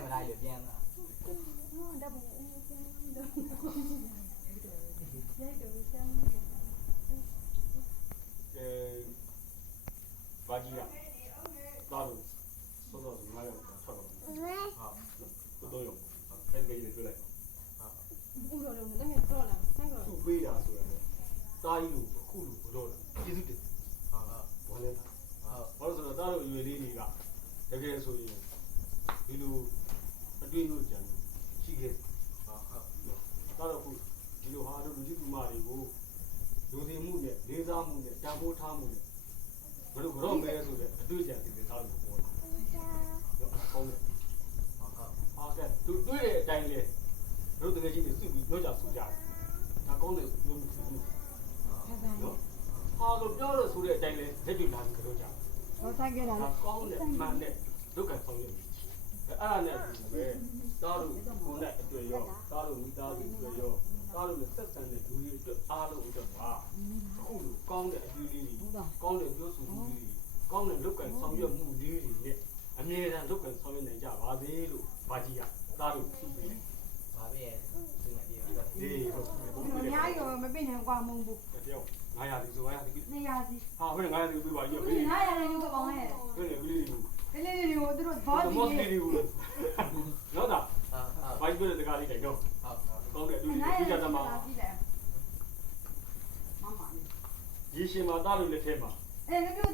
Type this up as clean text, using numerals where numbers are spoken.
လိုက်မလိုက်လို့ပြန်လာ ဒါပေမဲ့ရိုက်တယ်ဆမ်း ဘာကြီးကသားလို့စောစောငါးယောက်ထွက်တော့ဟုတ်တော့ရောအဲ့ဒီကြီးတွေတွေ့လိုက် ဥရောလုံးလည်းတော့လာဆန်းတော့ သူ့ပေးတာဆိုရတယ်တားကြီးလို့အခုလို့ဘလို့လားကျေးဇူးတင်ဝမ်းနေတာဘာလို့ဆိုတော့တားတို့ရွေလေးတွေကတကယ်ဆိုရင်ဒီလိုအတွေ့အကြုံရှိခဲ့တားတော့ခုဒီလိုဟာတို့လူကြီးလူမတွေကိုလူသိမှုနဲ့လေးစားမှုနဲ့တန်ဖိုးထားမှုနဲ့ဘယ်လိုကြောမဲဆိုတဲ့အတွေ့အကြုံတွေတားလို့ပြောတယ်ဟုတ်တယ်ဟာကဲသူတွေ့တဲ့အတိုင်းလေတို့တကယ်ချင်းတွေစုပြီးပြောကြဆိုကြတယ်ဒါကောင်းတယ်ပြောမှုစုနော်ဟာလို့ပြောလို့ဆိုတဲ့အတိုင်းလေလက်တွေ့လာပြီးပြောကြတယ် ဟောဆိုင်ကြတာ ဒါကောင်းတယ်မှန်တယ်ဒုက္ခဆောင်ရည်အဲ့ဒါနဲ့ဒီပဲသားတို့ကိုယ်နဲ့အတွေ့ရောသားတို့မိသားစုအတွေ့ရောသားတို့နဲ့ဆက်ဆံတဲ့လူတွေအတွက်အားလုံးအတွက်ပါအခုလိုကောင်းတဲ့အတွေ့အကြုံတွေကောင်းတဲ့ပြောဆိုမှုတွေကောင်းတဲ့လုပ်ကံဆောင်ရွက်မှုလေးတွေနဲ့အမြဲတမ်းလုပ်ကံဆောင်ရွက်နိုင်ကြပါစေလို့ဘာကြီးကသားတို့ပြုပေးတယ် ဘာပဲသူနဲ့ပြေးပါ ဒီဟုတ် အများကြီးမပြည့်နိုင်ကွာမုံဘူး တယောက်900ဒီဆို900ဒီ 200စီ ဟာဘယ်900ဒီပြပါကြီး ဒီ ပြီ 900လည်းယူကောင်းရဲ့ ဘယ်လိုလဲ ကလေးလေးတွေကိုသူတို့ဘော မော့ ဒီ စီဒီဘူးနော်ဒါ ဟာ ဘိုက်ပြတဲ့တကားလေးကြိုက်တော့ ဟုတ် ကောင်းတဲ့အတွေ့အကြုံ 900 ပြကြတယ်မှာ စီတယ်မမလေး ရေရှင်မှာတားလို့လက်ထဲမှာ အဲ့ငါပြော